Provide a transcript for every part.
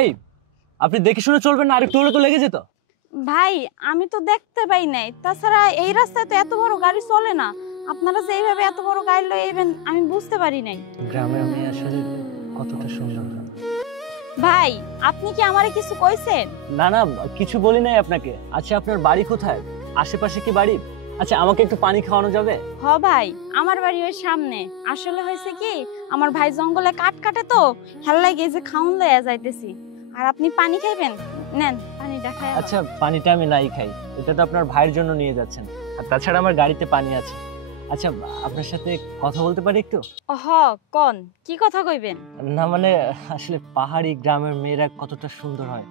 এই আপনি দেখে শুনে চলবেন না, আরেকটু হলে তো লেগে যেত। ভাই আমি তো দেখতে পাই নাই, তাছাড়া এই রাস্তায় তো এত বড় গাড়ি চলে না। আপনারা যে এইভাবে এত বড় গাড়ি লয়ে এবেন আমি বুঝতে পারি নাই। গ্রামের মেয়ে আসলে কতটা সুন্দর। ভাই আপনি কি আমারে কিছু কইছেন? না না, কিছু বলি নাই আপনাকে। আচ্ছা আপনার বাড়ি কোথায়? আশেপাশে কি বাড়ি? আচ্ছা আমাকে একটু পানি খাওয়ানো যাবে? হ ভাই, আমার বাড়ি ওই সামনে। আসলে হয়েছে কি, আমার ভাই জঙ্গলে কাঠ কাটে তো, হেল্লাই গিয়ে যে খাউন লইয়া যাইতেছি। আর আপনি পানি খাইবেন? নেন পানিটা খাই। আচ্ছা পানিটা আমি নাই খাই, এটা তো আপনার ভাইয়ের জন্য নিয়ে যাচ্ছেন। আর তাছাড়া আমার গাড়িতে পানি আছে। আচ্ছা আপনার সাথে কথা বলতে পারি একটু? হ কোন, কি কথা কইবেন? না মানে আসলে পাহাড়ি গ্রামের মেয়েরা কতটা সুন্দর হয়,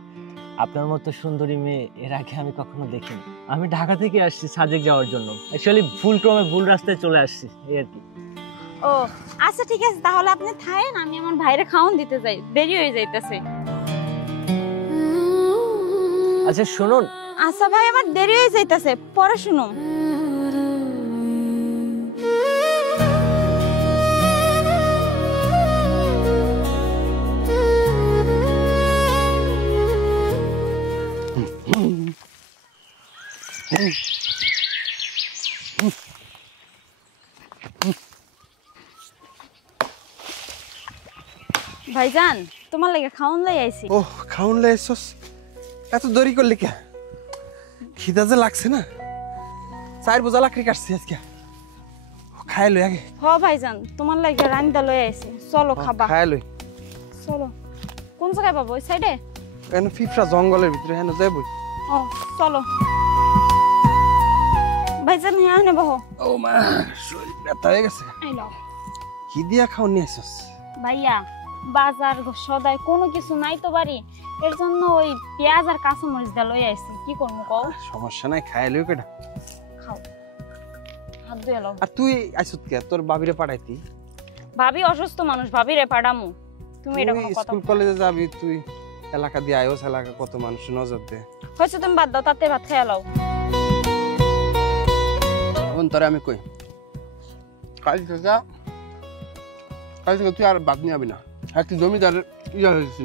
আপনার মতো সুন্দরী মেয়ে এর আগে আমি কখনো দেখিনি। আমি ঢাকা থেকে আসছি সাজেক যাওয়ার জন্য, অ্যাকচুয়ালি ভুলক্রমে ভুল রাস্তায় চলে আসছি এই আর কি। ও আচ্ছা ঠিক আছে, তাহলে আপনি থাকেন, আমি আমার ভাইরে খাওন দিতে যাই, দেরি হয়ে যাইতেছে। আচ্ছা শুনুন। আচ্ছা ভাই আমার দেরি হয়ে যাইতেছে, পরে শুনুন। ভাইজান তোমার লাগে খাওন লাই আইছি। ও খাউন লাইছস, এত দেরি করলি কে? খিদা যে লাগছে না, 4 বোঝা লাকড়ি কাটছি আজকে, খাই লই আগে। হ ভাইজান তোমার লাগে রান্দা লই আইছি, চলো খাবা। খাই লই। চলো। কোন জায়গায় পাবো? ওই সাইডে? কেন ফিফরা জঙ্গলের ভিতরে হেন যাইবই। ও চলো ভাইজান, হ্যাঁ নে বহ। ও মা শরীর ব্যথা হয়ে গেছে। এই লও। কি দিয়া খাওন নিয়ে আইছস? ভাইয়া বাজার সদাই কোনো কিছু নাই তো বাড়ি, এর জন্য ওই পেঁয়াজ আর কাঁচামরিচ দা লই আইছি। কি করবো কও? সমস্যা নাই, খাই লই কেডা। খাও, হাত ধুয়ে লও। আর তুই আইছত কে? তোর বাবিরে পাঠাইতি। ভাবি অসুস্থ মানুষ, ভাবিরে পাঠামু। তুমি এটা কোনো কথা? স্কুল কলেজে যাবি তুই, এলাকা দিয়ে আয়োস, এলাকা কত মানুষ নজর দে। হয়েছে তুমি বাদ দাও, তাতে ভাত খেয়ে লও। এখন তোরে আমি কই, কাল থেকে তুই আর বাদ নিয়ে যাবি না। একটি জমিদার ইয়া হয়েছিস,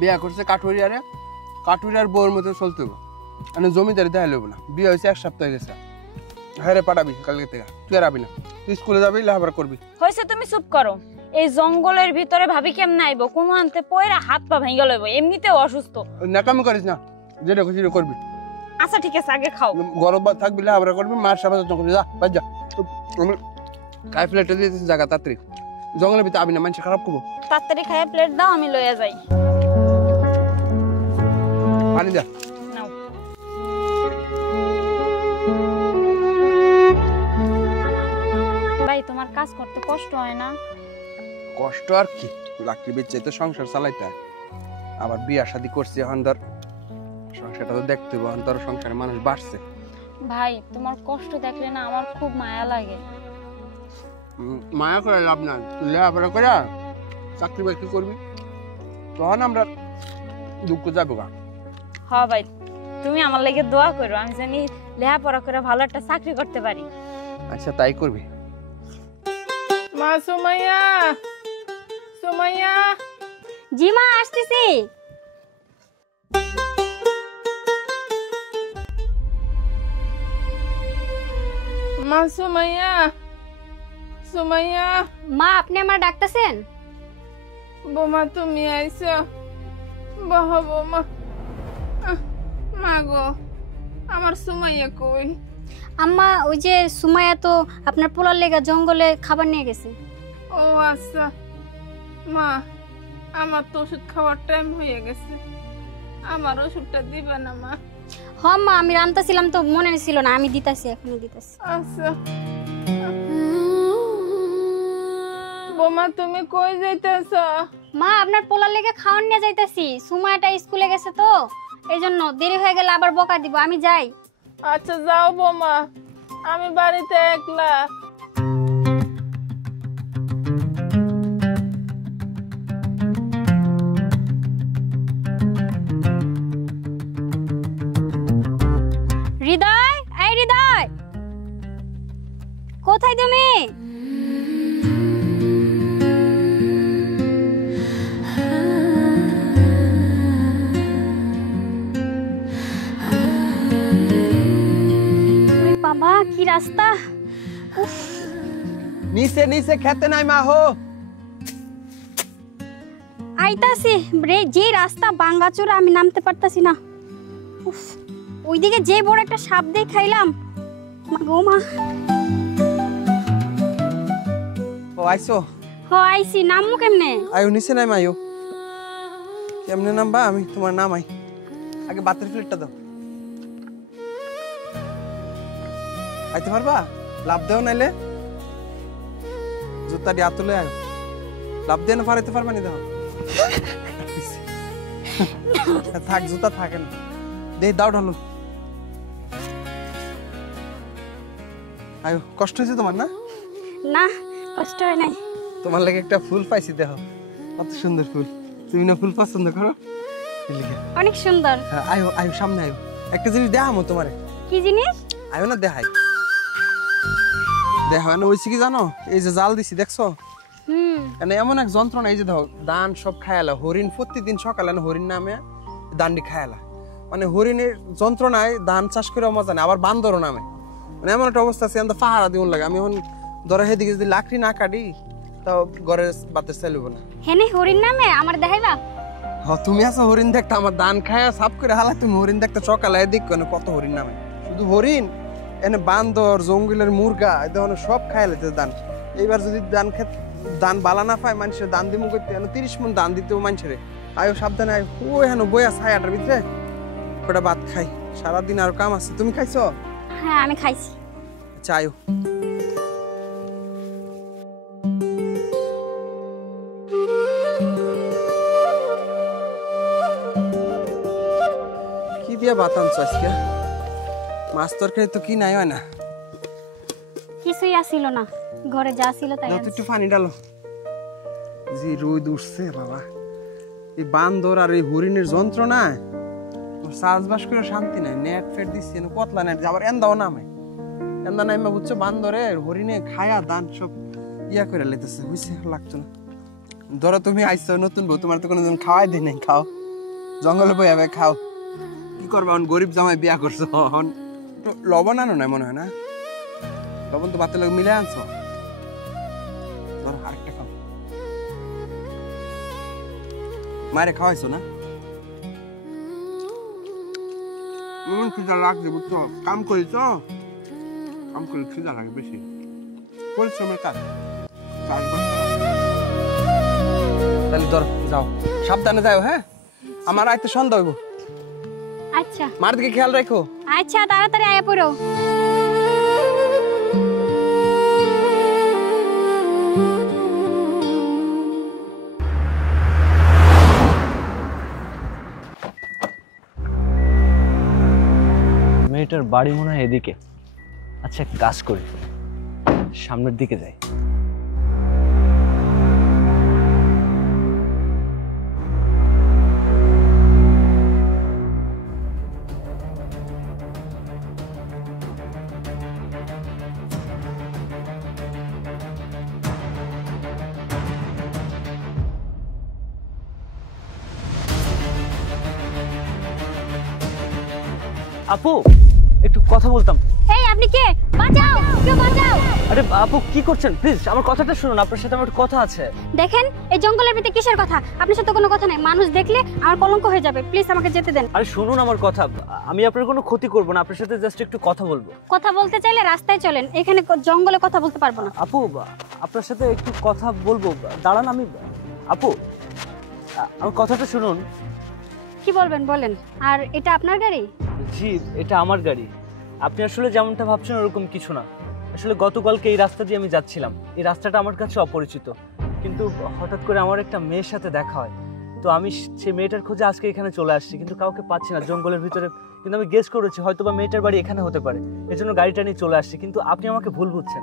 বিয়া করছে কাঠুরিয়ারে, কাঠুরিয়ার বউর মতো চলতে হবে, মানে জমিদারি দেখা লব না। বিয়ে হয়েছে 1 সপ্তাহ গেছে, হ্যাঁ রে পাঠাবি কালকে থেকে। তুই আর আবি না, তুই স্কুলে যাবি, লেখাপড়া করবি। হয়েছে তুমি চুপ করো। এই জঙ্গলের ভিতরে ভাবি কেমন আইবো? কোনো আনতে পয়রা হাত পা ভেঙে লইব, এমনিতেও অসুস্থ। নাকামি করিস না, যেটা খুশি করবি। আচ্ছা ঠিক আছে, আগে খাও। গরম ভাত থাকবি, লেখাপড়া করবি, মার সাথে যত্ন করবি। যা বাদ যা, খাই প্লেটে দিয়ে দিচ্ছি জায়গা তাড়াতাড়ি। জঙ্গলের ভিতরে আবি না, মানুষ খারাপ করবো। তাড়াতাড়ি খাইয়ে প্লেট দাও, আমি লইয়া যাই। পানি দা। নাও। ভাই তোমার কাজ করতে কষ্ট হয় না? কষ্ট আর কি, লাকড়ি বেচে তো সংসার চালাইতে হয়। আবার বিয়া শাদী করছি, এখন ধর সংসারটা তো দেখতে হবে। এখন ধর সংসারে মানুষ বাড়ছে। ভাই তোমার কষ্ট দেখলে না আমার খুব মায়া লাগে। মায়া করে লাভ না, তুই লেখাপড়া করে চাকরি বাকরি করবি, তখন আমরা দুঃখ যাবো গা। হ্যাঁ ভাই, তুমি আমার লাগে দোয়া করো, আমি জানি লেখাপড়া করে ভালো একটা চাকরি করতে পারি। আচ্ছা তাই করবি। মা সুমাইয়া, সুমাইয়া। জি মা, আসতেছি। মা সুমাইয়া, সুমাইয়া। মা আপনি আমার ডাকতেছেন? বোমা তুমি আইছো? বহ বোমা। মা গো, আমার সুমাইয়া কই? আম্মা ওই যে সুমাইয়া তো আপনার পোলার লেগা জঙ্গলে খাবার নিয়ে গেছে। ও আচ্ছা। মা আমার তো ওষুধ খাওয়ার টাইম হয়ে গেছে, আমার ওষুধটা দিবে না মা? হ মা, আমি রান্তাছিলাম তো মনে ছিল না, আমি দিতাছি, এখনই দিতাছি। আচ্ছা। বোমা তুমি কই যাইতেছ? মা আপনার পোলার লেগে খাওয়ান নিয়ে যাইতাছি, সুমাইয়াটা স্কুলে গেছে তো এই জন্য দেরি হয়ে গেলে আবার বকা দিব, আমি যাই। আচ্ছা যাও বোমা, আমি বাড়িতে একলা। হৃদয়, এই হৃদয়, কোথায় তুমি? কি রাস্তা! উফ, নিচে নিচে খেতে নাই মা হো। আইতাছি রে, যে রাস্তা ভাঙাচোরা, আমি নামতে পারতাছি না। উফ, ওইদিকে যে বড় একটা সাপ দিয়ে খাইলাম। মা গো মা। ও আইছো? হ আইছি, নামমু কেমনে? আয়ো নিচে নাই মায়ো। কেমনে নামবা? আমি তোমার নামাই। আগে বাতের প্লেটটা দাও। আইতে পারবা? লাভ দেও নাইলে জুতা দিয়ে আতুলে আয়। লাভ দিয়ে না পারাইতে পারবা নি? দাও থাক, জুতা থাকে না। দেই দাও ঢালো। আয়ো, কষ্ট হয়েছে তোমার না? না, কষ্ট হয় নাই। তোমার লাগে একটা ফুল পাইছি, দেখো কত সুন্দর ফুল। তুমি না ফুল পছন্দ করো? অনেক সুন্দর। হ্যাঁ, আয়ো আয়ো, সামনে আয়ো। একটা জিনিস দেখামো তোমারে। কি জিনিস? আয়ো না, দেখাই। দেখা না হয়েছে কি জানো? এই যে জাল দিছি দেখছো, মানে এমন এক যন্ত্রণা। এই যে দেখো, ধান সব খায়ালা। হরিণ প্রতিদিন সকালে না হরিণ নামে ধানটি খায়ালা। মানে হরিণের যন্ত্রণায় ধান চাষ করে মজা নেই। আবার বান্দরও নামে। মানে এমন একটা অবস্থা আছে, পাহারা দিউন লাগে। আমি এখন ধরো হেদিকে যদি লাকড়ি না কাটি, তাও ঘরে বাতের চাইলব না। হেনে হরিণ নামে আমার দেখাইবা? হ্যাঁ, তুমি আছো হরিণ দেখতে। আমার ধান খায়া সাফ করে হালা, তুমি হরিণ দেখতে সকালে এদিক কত হরিণ নামে। শুধু হরিণ এনে বান্দর, জঙ্গলের মুরগা, এদের সব খায় লেতে ধান। এইবার যদি ধান বালা না পায়, মানুষের ধান দিমু করতে 30 মণ ধান দিতেও মানুষের। আয়ো সাবধানে আয়ো। ওই হেন বইয়া ছায়াটার ভিতরে ওটা ভাত খাই। সারাদিন আর কাম আছে। তুমি খাইছো? হ্যাঁ, আমি খাইছি। আচ্ছা আয়ো। কি দিয়া ভাত আনছো আজকে? মাছ তরকারি তো কি নাই হয় না? কিছুই আসিল না, ঘরে যা ছিল তাই। একটু পানি ডালো। জি রোদ উঠছে বাবা। এই বান্দর আর এই হরিণের যন্ত্রণা, চাষবাস করে শান্তি নাই। নেট ফেট দিচ্ছি, কতলা নেট, আবার এন্দাও নামে। এন্দা নামে বুঝছো, বান্দরে হরিণে খায়া ধান সব ইয়া করে লেতেছে। বুঝছে, লাগতো না। ধরো তুমি আইছো নতুন বউ, তোমার তো কোনোদিন খাওয়াই দিই নাই। খাও, জঙ্গলে বই যাবে, খাও। কি করবা? গরিব জামাই বিয়া করছো, লবণ আনো না মনে হয় না? লবণ তো ভাতের লাগে মিলে আনছো। ধরো আরেকটা খাও। মারে খাওয়াইছো না? খিদা লাগছে বুঝছো, কাম করিস, কাম করে খিদা লাগে বেশি। পরিশ্রমের কাজ। তাহলে ধর যাও, সাবধানে যাও। হ্যাঁ, আমার আইতে সন্ধ্যা হইব। আচ্ছা, মার দিকে খেয়াল রাখো। আচ্ছা, তাড়াতাড়ি আয়া পড়ো। মেয়েটার বাড়ি মনে হয় এদিকে। আচ্ছা, এক কাজ করি, সামনের দিকে যাই। আপু, একটু কথা বলতাম। এই, আপনি কে? বাঁচাও, কেউ বাঁচাও। আরে আপু, কি করছেন? প্লিজ আমার কথাটা শুনুন, আপনার সাথে আমার একটু কথা আছে। দেখেন, এই জঙ্গলের ভিতরে কিসের কথা? আপনার সাথে কোনো কথা নাই। মানুষ দেখলে আমার কলঙ্ক হয়ে যাবে। প্লিজ আমাকে যেতে দেন। আরে শুনুন আমার কথা, আমি আপনার কোনো ক্ষতি করব না, আপনার সাথে জাস্ট একটু কথা বলবো। কথা বলতে চাইলে রাস্তায় চলেন, এখানে জঙ্গলে কথা বলতে পারবো না। আপু, আপনার সাথে একটু কথা বলবো, দাঁড়ান। আমি আপু, আমার কথাটা শুনুন। কি বলবেন বলেন। আর এটা আপনার গাড়ি? জি, এটা আমার গাড়ি। আপনি আসলে যেমনটা ভাবছেন ওরকম কিছু না। আসলে গতকালকে এই রাস্তা দিয়ে আমি যাচ্ছিলাম। এই রাস্তাটা আমার কাছে অপরিচিত, কিন্তু হঠাৎ করে আমার একটা মেয়ের সাথে দেখা হয়। তো আমি সেই মেয়েটার খোঁজে আজকে এখানে চলে আসছি, কিন্তু কাউকে পাচ্ছি না জঙ্গলের ভিতরে। কিন্তু আমি গেস করেছি হয়তো বা মেয়েটার বাড়ি এখানে হতে পারে, এজন্য গাড়িটা নিয়ে চলে আসছি। কিন্তু আপনি আমাকে ভুল বুঝছেন।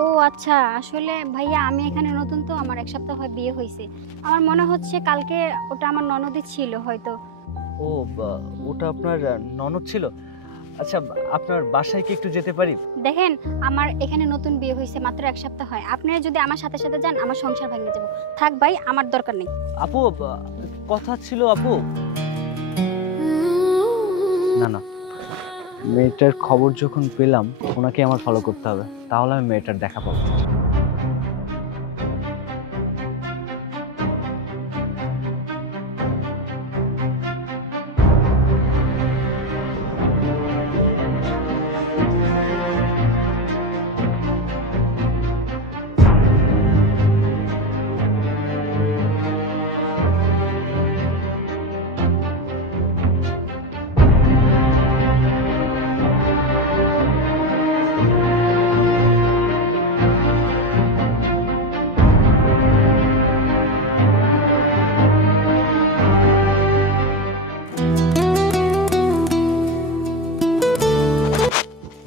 ও আচ্ছা, আসলে ভাইয়া আমি এখানে নতুন তো, আমার 1 সপ্তাহ হয় বিয়ে হয়েছে। আমার মনে হচ্ছে কালকে ওটা আমার ননদই ছিল হয়তো। ও, ওটা আপনার ননদ ছিল? আচ্ছা, আপনার বাসায় কি একটু যেতে পারি? দেখেন, আমার এখানে নতুন বিয়ে হয়েছে, মাত্র 1 সপ্তাহ হয়। আপনারা যদি আমার সাথে সাথে যান, আমার সংসার ভেঙে যাবে। থাক ভাই, আমার দরকার নেই। আপু, কথা ছিল আপু। না না, মেয়েটার খবর যখন পেলাম ওনাকে আমার ফলো করতে হবে, তাহলে আমি মেয়েটার দেখা পাবো।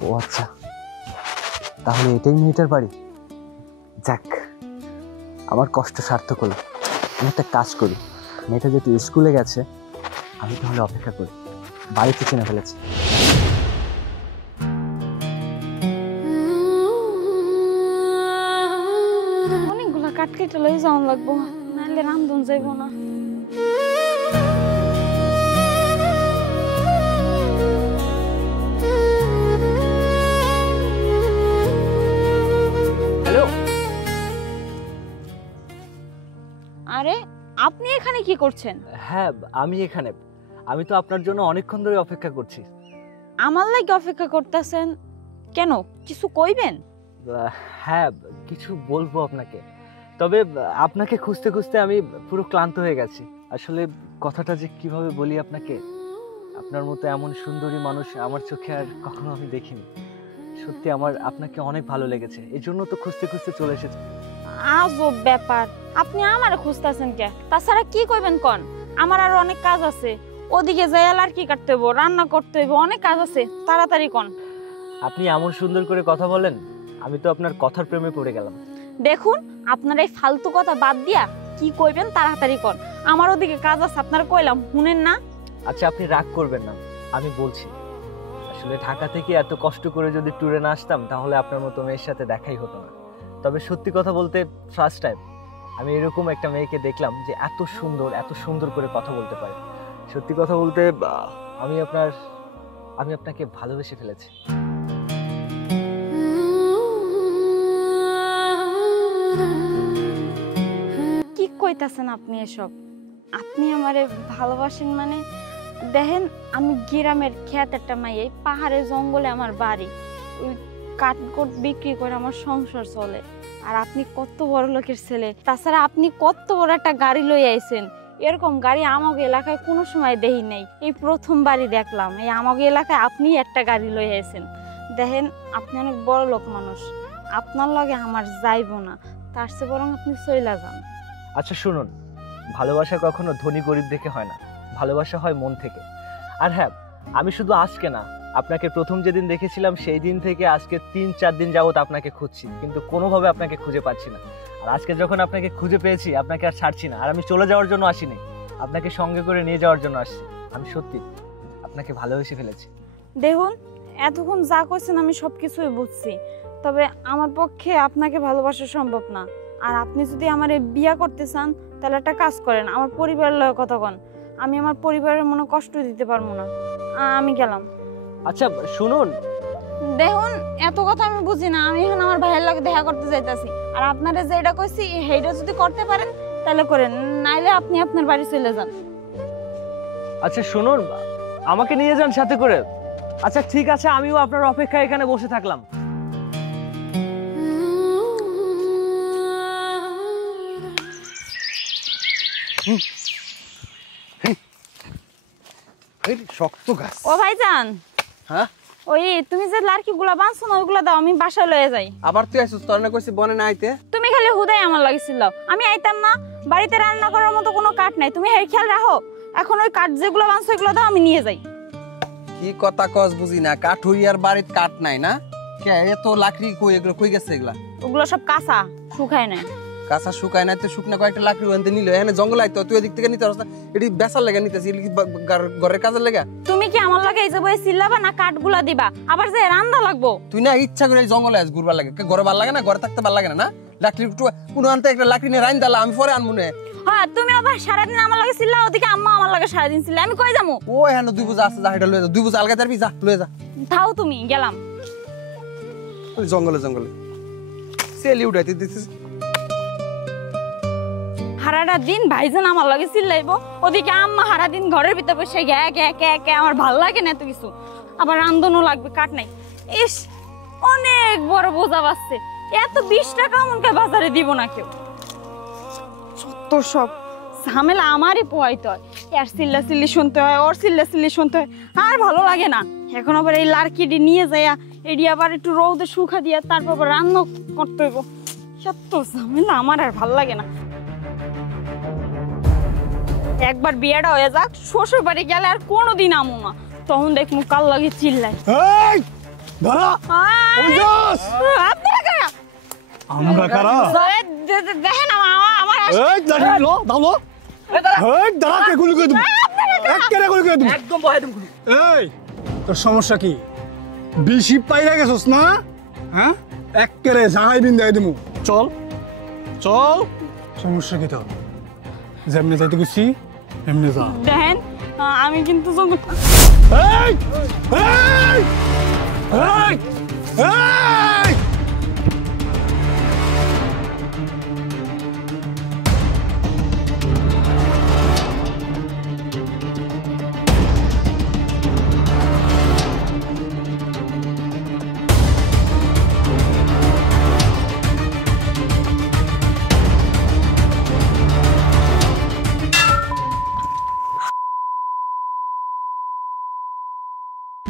ও আচ্ছা, তাহলে এটাই মেয়েটার বাড়ি। যাক, আমার কষ্ট সার্থক হলো। আমি একটা কাজ করি, মেয়েটা যেহেতু স্কুলে গেছে, আমি তাহলে অপেক্ষা করি। বাড়িতে চিনে ফেলেছি। অনেকগুলা কাঠ কেটে লয়ে যাওয়া লাগবো, নাহলে রান্ধন যাইবো না। হ্যালো, আরে আপনি এখানে কি করছেন? হ্যাঁ আমি এখানে। আমি তো আপনার জন্য অনেকক্ষণ ধরে অপেক্ষা করছি। আমার লাগে অপেক্ষা করতেছেন কেন? কিছু কইবেন? হ্যাঁ, কিছু বলবো আপনাকে, তবে আপনাকে খুঁজতে খুঁজতে আমি পুরো ক্লান্ত হয়ে গেছি। আসলে কথাটা যে কিভাবে বলি আপনাকে, আপনার মতো এমন সুন্দরী মানুষ আমার চোখে আর কখনো আমি দেখিনি। সত্যি আমার আপনাকে অনেক ভালো লেগেছে, এই জন্য তো খুঁজতে খুঁজতে চলে এসেছি। আজব ব্যাপার, আপনি আমারে খুঁজতেছেন কে? তাছাড়া কি কইবেন কোন? আমার আর অনেক কাজ আছে, ওদিকে যাই আর কি কাটতে হইব, রান্না করতে হইব, অনেক কাজ আছে, তাড়াতাড়ি কোন। আপনি এমন সুন্দর করে কথা বলেন, আমি তো আপনার কথার প্রেমে পড়ে গেলাম। দেখুন, আপনার এই ফালতু কথা বাদ দিয়া কি কইবেন তাড়াতাড়ি কোন। আমার ওদিকে কাজ আছে, আপনারা কইলাম শুনেন না। আচ্ছা আপনি রাগ করবেন না, আমি বলছি। আসলে ঢাকা থেকে এত কষ্ট করে যদি ট্যুরে না আসতাম, তাহলে আপনার মতো মেয়ের সাথে দেখাই হতো না। তবে সত্যি কথা বলতে ফার্স্ট টাইম আমি এরকম একটা মেয়েকে দেখলাম যে এত সুন্দর করে কথা বলতে পারে। সত্যি কথা বলতে আমি আপনাকে ভালোবেসে ফেলেছি। কি কইতাছেন আপনি এসব? আপনি আমারে ভালোবাসেন মানে? দেখেন, আমি গ্রামের ক্ষেত একটা মাইয়ে, পাহাড়ে জঙ্গলে আমার বাড়ি, ওই কাঠগোট বিক্রি করে আমার সংসার চলে। আর আপনি কত বড় লোকের ছেলে, তাছাড়া আপনি কত বড় একটা গাড়ি লই আইছেন। এরকম গাড়ি আমাকে এলাকায় কোনো সময় দেখি নাই, এই প্রথমবারই দেখলাম। এই আমাকে এলাকায় আপনি একটা গাড়ি লই আইছেন। দেখেন, আপনি অনেক বড় লোক মানুষ, আপনার লগে আমার যাইবো না, তার চেয়ে বরং আপনি চইলা যান। আচ্ছা শুনুন, ভালোবাসা কখনো ধনী গরিব দেখে হয় না, ভালোবাসা হয় মন থেকে। আর হ্যাঁ, আমি শুধু আজকে না, আপনাকে প্রথম যেদিন দেখেছিলাম সেই দিন থেকে আজকে 3-4 দিন যাবত আপনাকে খুঁজছি, কিন্তু কোনোভাবে আপনাকে খুঁজে পাচ্ছি না। আর আজকে যখন আপনাকে খুঁজে পেয়েছি, আপনাকে আর ছাড়ছি না। আর আমি চলে যাওয়ার জন্য আসিনি, আপনাকে সঙ্গে করে নিয়ে যাওয়ার জন্য আসছি। আমি সত্যি আপনাকে ভালোবেসে ফেলেছি। দেখুন, এতক্ষণ যা কইছেন আমি সবকিছুই বুঝছি, তবে আমার পক্ষে আপনাকে ভালোবাসা সম্ভব না। আর আপনি যদি আমারে বিয়া করতে চান, তাহলে একটা কাজ করেন, আমার পরিবারের লগে কথা কন। আমি আমার পরিবারের মনে কষ্ট দিতে পারবো না, আমি গেলাম। আচ্ছা শুনুন, দেখুন, এত কথা আমি বুঝি না, আমি এখন আমার ভাইয়ের লগে দেখা করতে যাইতাছি। আর আপনারা যেটা কইছি সেইটা যদি করতে পারেন তাহলে করেন, নাইলে আপনি আপনার বাড়ি চলে যান। আচ্ছা শুনুন, আমাকে নিয়ে যান সাথে করে। আচ্ছা ঠিক আছে, আমিও আপনার অপেক্ষায় এখানে বসে থাকলাম। শক্ত গাছ। ও ভাইজান, হ্যাঁ ওই তুমি যে লাড়কি গুলা বাঁধছো না, ওইগুলা দাও, আমি বাসায় লয়ে যাই। আবার তুই আইছিস, তোর না কইছি বনে না আইতে। তুমি খালি হুদাই আমার লাগিছিল, আমি আইতাম না। বাড়িতে রান্না করার মতো কোনো কাঠ নাই, তুমি এই খেয়াল রাখো। এখন ওই কাঠ যেগুলো বাঁধছো এগুলো দাও, আমি নিয়ে যাই। কি কথা কস বুঝি না, কাঠুরিয়ার বাড়িত কাঠ নাই না? কে এত লাকড়ি কই এগুলো কই গেছে এগুলা? ওগুলো সব কাঁচা, শুকায় নাই। কাঁচা শুকায় না তো, শুকনা কয়েকটা লাকড়ি ওখানে নিল। এখানে জঙ্গল আইতো, তুই এদিক থেকে নিতে পারছ না। এটি বেচার লেগে নিতেছি, ঘরের কাজের লেগে। তুমি কি আমার লাগে এই যে বই চিল্লাবা না কাঠগুলা দিবা, আবার যে রান্না লাগবো? তুই না ইচ্ছা করে জঙ্গলে আস ঘুরবার লাগে, ঘরে ভাল লাগে না? ঘরে থাকতে ভাল লাগে না? না লাকড়ি একটু কোনো আনতে একটা লাকড়ি নিয়ে রাইন দালা, আমি পরে আনবো না। হ্যাঁ তুমি আবার সারাদিন আমার লাগে ছিলা, ওদিকে আম্মা আমার লাগে সারাদিন ছিল, আমি কই যাবো? ও হ্যাঁ দুই বুঝা আছে, যা এটা লয়ে যা, দুই বুঝা আলগা যাবি, যা লয়ে যা। থাও তুমি, গেলাম। ওই জঙ্গলে জঙ্গলে সেলি উঠাইতে দিছিস। সারাটা দিন ভাইজান আমার লাগে চিল্লাইবো, ওদিকে আম্মা সারাদিন ঘরের ভিতরে বসে গ্যা গ্যা গ্যা গ্যা, আমার ভাল লাগে না এত কিছু, আবার রান্ধনও লাগবে, কাট নাই। ইস, অনেক বড় বোঝা বাসছে, এত 20 টাকা মনকে বাজারে দিব না কেউ। যত সব ঝামেলা আমারই পোয়াইতে হয়, এর চিল্লা চিল্লি শুনতে হয়, ওর চিল্লা চিল্লি শুনতে হয়, আর ভালো লাগে না। এখন আবার এই লাড়কিটি নিয়ে যাইয়া এটি আবার একটু রৌদে শুকা দিয়া তারপর আবার রান্না করতে হইব, সত্য ঝামেলা আমার আর ভালো লাগে না। একবার বিয়েটা হয়ে যাক, শ্বশুর বাড়ি গেলে আর কোনোদিন আমু না, তখন দেখমু কাল লাগে চিল্লাই। আমরা কারা? দেখেন আমার একদম বহে তুমি। এই তোর সমস্যা কি? বেশি পাইরা গেছস না? হ্যাঁ, একেবারে জাহাই বিন দেয় দিমু। চল চল, সমস্যা কি তোর? যেমনি যাইতে গেছি এমনি যা। দেখেন আমি কিন্তু এই এই এই এই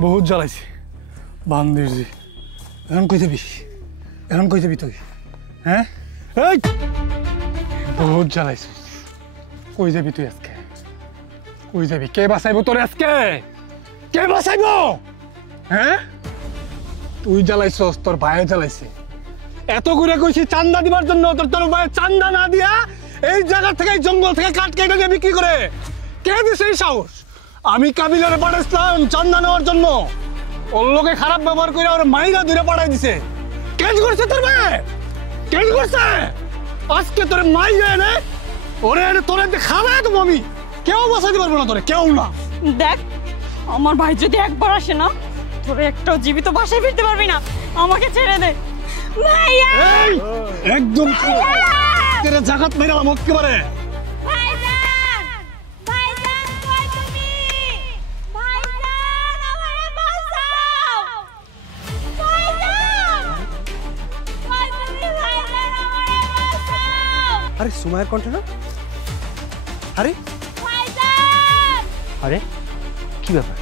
বহুত জ্বালাইছি বান্দিরজি, এখন কই যাবি? এখন কই যাবি তুই? হ্যাঁ, এই বহুত জ্বালাইছিস, কই যাবি তুই আজকে? কই যাবি? কে বাঁচাইব তোর আজকে? কে বাঁচাইব? হ্যাঁ, তুই জ্বালাইছস, তোর ভাইয়ে জ্বালাইছে। এত করে কইছি চান্দা দিবার জন্য, তোর ভাইয়ে চান্দা না দিয়া এই জায়গা থেকে, এই জঙ্গল থেকে কাঠ কেটে নিয়ে বিক্রি করে। কে দিছে এই সাহস? আমি কাবিলারে পাঠাইছিলাম চান্দা নেওয়ার জন্য, ওর লোকে খারাপ ব্যবহার করে ওর মাইরা দূরে পাঠাই দিছে। কেন করছে তোর ভাই? কেন করছে? আজকে তোর মাই যায় না, ওরে তোরে খাবে তো আমি, কেউ বাঁচাতে পারবো না তোরে, কেউ না। দেখ, আমার ভাই যদি একবার আসে না, তোরে একটাও জীবিত বাসায় ফিরতে পারবি না, আমাকে ছেড়ে দে ভাইয়া। এই একদম তেরে জাগাত মেরালাম একেবারে। ভাইজান, ভাইজান কই তুমি? ভাইজান আমারে বাঁচাও, ভাইজান কই তুমি? ভাইজান আমারে বাঁচাও, আরে সুমাইয়ের কণ্ঠ না? আরে ভাইজান। আরে কি ব্যাপার,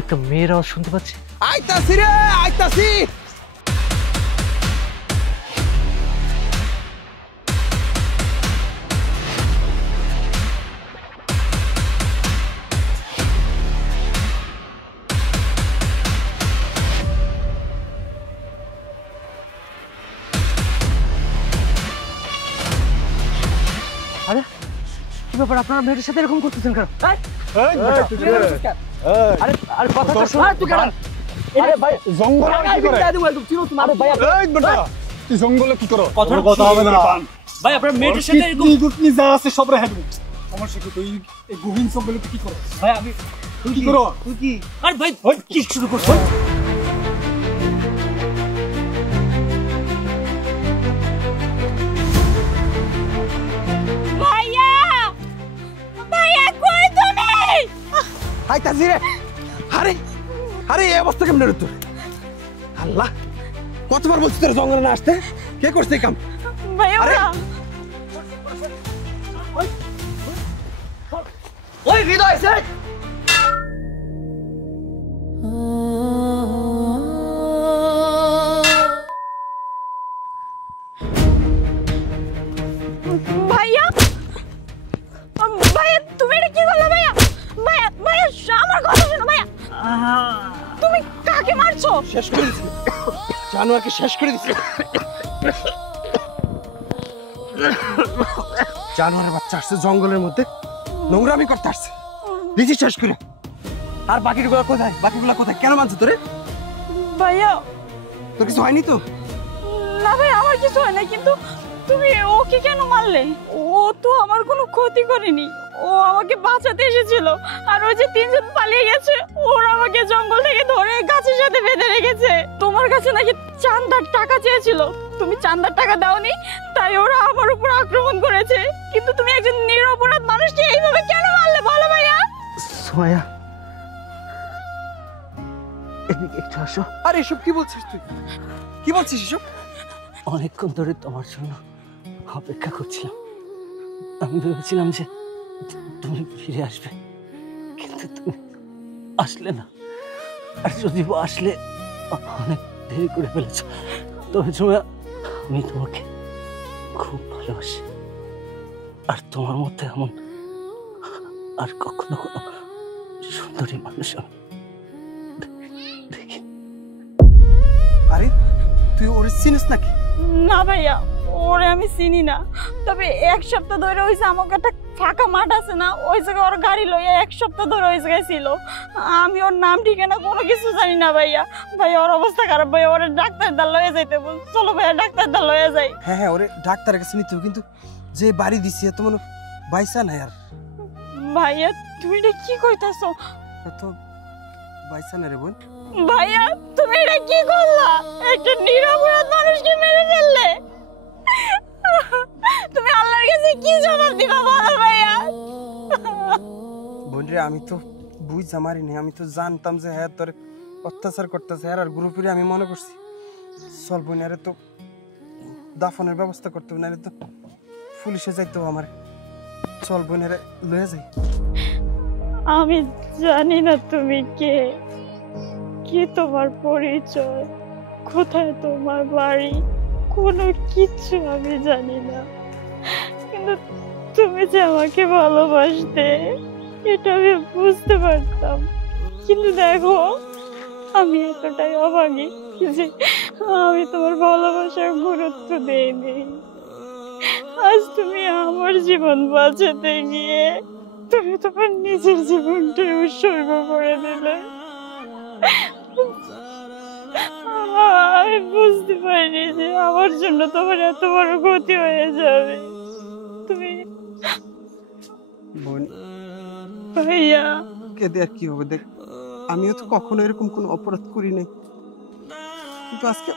একটা মেয়ের আওয়াজ শুনতে পাচ্ছি। আইতাছি রে, আইতাছি। আরে কি ব্যাপার, আপনারা মেয়েটার সাথে এরকম করতেছেন কেন? আরে আরে কথাটা শোন। আরে ভাই জঙ্গলে কি করে? আরে ভাই এই বেটা, তুই জঙ্গলে কি করো? কথা হবে না ভাই, আপনার মেয়েটার সাথে এরকম। গুটনি যা আছে সব রেখে দেব। আমার সাথে তুই এই গোবিন্দ জঙ্গলে কি করো? ভাই আমি তুই কি করো? তুই কি? আরে ভাই কি শুরু করছ? ভাইয়া, ভাইয়া কই তুমি? আইতাছি রে। আরে আরে এই অবস্থা কেমন রে তোর? আল্লাহ, কতবার বলছিস তোর জঙ্গলে না আসতে? কে করছে এই কাম? ভাইয়া আরে! ওই হৃদয় স্যার, ভাইয়া, ভাইয়া তুমি এটা কি করলে? ভাইয়া, ভাইয়া, ভাইয়া আমার কথা শোনো ভাইয়া, তুমি কাকে মারছো? শেষ করে দিছি, জানোয়ারকে শেষ করে দিছি। জানোয়ারের বাচ্চা আসছে জঙ্গলের মধ্যে, নোংরামি করতে আসছে, দিছি শেষ করে। আর বাকিগুলো কোথায়? বাকিগুলো কোথায়? কেন মানছো তোরে? ভাইয়া তোর কিছু হয়নি তো? না ভাই, আমার কিছু হয় না, কিন্তু তুমি ওকে কেন মারলে? ও তো তো আমার কোনো ক্ষতি করেনি। ও আমাকে বাঁচাতে এসেছিল। আর ওই যে তিনজন পালিয়ে গেছে, ওরা আমাকে জঙ্গল থেকে ধরে গাছের সাথে বেঁধে রেখেছে। তোমার কাছে নাকি চাঁদার টাকা চেয়েছিল, তুমি চাঁদার টাকা দাওনি, তাই ওরা আমার উপর আক্রমণ করেছে। কিন্তু তুমি একজন নিরপরাধ মানুষকে এইভাবে কেন মারলে বলো ভাইয়া? সোমাইয়া, এদিকে একটু আসো। আর এসব কি বলছিস তুই? কি বলছিস এসব? অনেকক্ষণ ধরে তোমার জন্য অপেক্ষা করছিলাম। আমি ভেবেছিলাম যে তুমি ফিরে আসবে, কিন্তু তুমি আসলে না। আর যদিও আসলে অনেক দেরি করে ফেলেছ। তবে সোমাইয়া, আমি তোমাকে খুব ভালোবাসি। আর তোমার মধ্যে এমন আর কখনো কোনো সুন্দরী মানুষ আমি দেখি। আরে তুই ওরে চিনিস নাকি? না ভাইয়া, ওরে আমি চিনি না। তবে এক সপ্তাহ ধরে হয়েছে আমাকে একটা ফাঁকা মাঠ আছে না, ওই জায়গায় ওর গাড়ি লইয়া এক সপ্তাহ ধরে ওই জায়গায় ছিল। আমি ওর নাম ঠিকানা কোনো কিছু জানি না ভাইয়া। ভাইয়া ওর অবস্থা খারাপ, ভাইয়া ওরে ডাক্তার দা লয়ে যাইতে বল। চলো ভাইয়া ডাক্তার দা লয়ে যাই। হ্যাঁ হ্যাঁ, ওরে ডাক্তারের কাছে নিতে হবে, কিন্তু যে বাড়ি দিছি এত মনে বাইসা নাই আর। ভাইয়া তুমি এটা কি কইতাছো? এত বাইসা না রে বোন। ভাইয়া তুমি এটা কি করলা? একটা নিরপরাধ মানুষকে মেরে ফেললে। তুমি আল্লাহর কাছে কি জবাব দিবা বলো ভাইয়া? বোন রে, আমি তো বুঝা মারিনি। আমি তো জানতাম যে হ্যাঁ তোর অত্যাচার করতেছে। হ্যাঁ আর গ্রুপের আমি মনে করছি চল বোন, আরে তো দাফনের ব্যবস্থা করতে হবে, নাহলে তো পুলিশে যাইতে হবে আমার। চল বোন, আরে লয়ে যাই। আমি জানি না তুমি কে, কি তোমার পরিচয়, কোথায় তোমার বাড়ি, কোনো কিছু আমি জানি না। কিন্তু তুমি যে আমাকে ভালোবাসতে এটা আমি বুঝতে পারতাম। কিন্তু দেখো, আমি এতটাই অভাগী যে আমি তোমার ভালোবাসার গুরুত্ব দেইনি। আজ তুমি আমার জীবন বাঁচাতে গিয়ে তুমি তোমার নিজের জীবনটা উৎসর্গ করে দিলে। আমি বুঝতে পারিনি যে আমার জন্য তোমার এত বড় ক্ষতি হয়ে যাবে। তুমি বোন ভাইয়া, কেঁদে আর কি হবে? দেখ, আমিও তো কখনো এরকম কোনো অপরাধ করি নাই, কিন্তু আজকে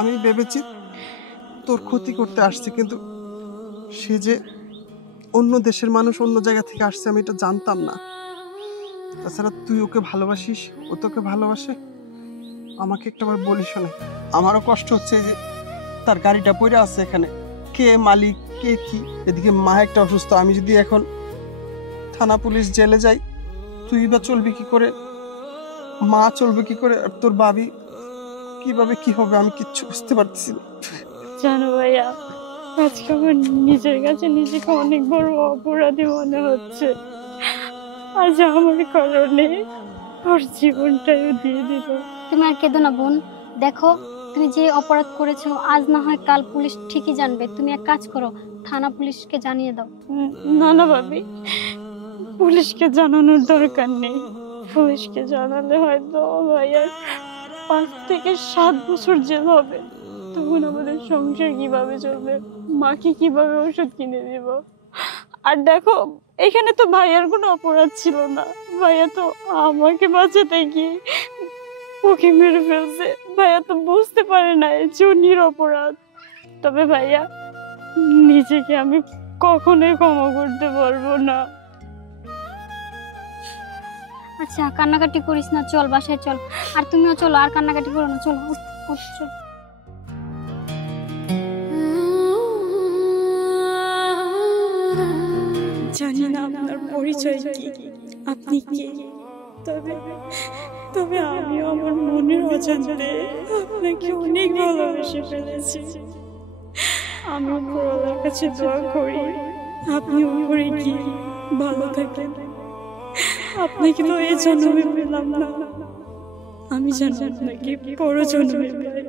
আমি ভেবেছি তোর ক্ষতি করতে আসছে। কিন্তু সে যে অন্য দেশের মানুষ, অন্য জায়গা থেকে আসছে, আমি এটা জানতাম না। তাছাড়া তুই ওকে ভালোবাসিস, ও তোকে ভালোবাসে, আমাকে একটাবার বলিস না। আমারও কষ্ট হচ্ছে যে তার গাড়িটা পড়ে আছে এখানে, কে মালিক কে কি। এদিকে মা একটা অসুস্থ, আমি যদি এখন থানা পুলিশ জেলে যাই, তুই বা চলবি কি করে, মা চলবে কি করে, আর তোর ভাবি কিভাবে কি হবে, আমি কিচ্ছু বুঝতে পারতেছি না। জানো ভাইয়া, আজকে আমার নিজের কাছে নিজেকে অনেক বড় অপরাধী মনে হচ্ছে। আজ আমার কারণে ওর জীবনটাও দিয়ে দিল। তুমি আর কেঁদো না বোন। দেখো, তুমি যে অপরাধ করেছো আজ না হয় কাল পুলিশ ঠিকই জানবে। তুমি এক কাজ করো, থানা পুলিশকে জানিয়ে দাও। না না ভাবি, পুলিশকে জানানোর দরকার নেই। পুলিশকে জানালে হয়তো ভাইয়ার 5 থেকে 7 বছর জেল হবে। তখন আমাদের সংসার কিভাবে চলবে, মাকে কিভাবে ওষুধ কিনে দিব? আর দেখো, এখানে তো ভাইয়ার কোনো অপরাধ ছিল না। ভাইয়া তো আমাকে বাঁচাতে গিয়ে ওকে মেরে ফেলছে। ভাইয়া তো বুঝতে পারে না যে ও নিরপরাধ। তবে ভাইয়া, নিজেকে আমি কখনোই ক্ষমা করতে পারবো না। আচ্ছা, কান্নাকাটি করিস না, চল বাসায় চল। আর তুমিও চলো, আর কান্নাকাটি করো না, চলো চল। জানি না আপনার পরিচয় কি, আপনি কে, তবে আমি আমার মনের অজান্তে আপনাকে অনেক ভালোবেসে ফেলেছি। আমি উপরওয়ালার কাছে দোয়া করি আপনি উপরে গিয়ে ভালো থাকেন। আপনাকে তো এই জন্মে পেলাম না, আমি জানি আপনাকে পর জন্মে পাই।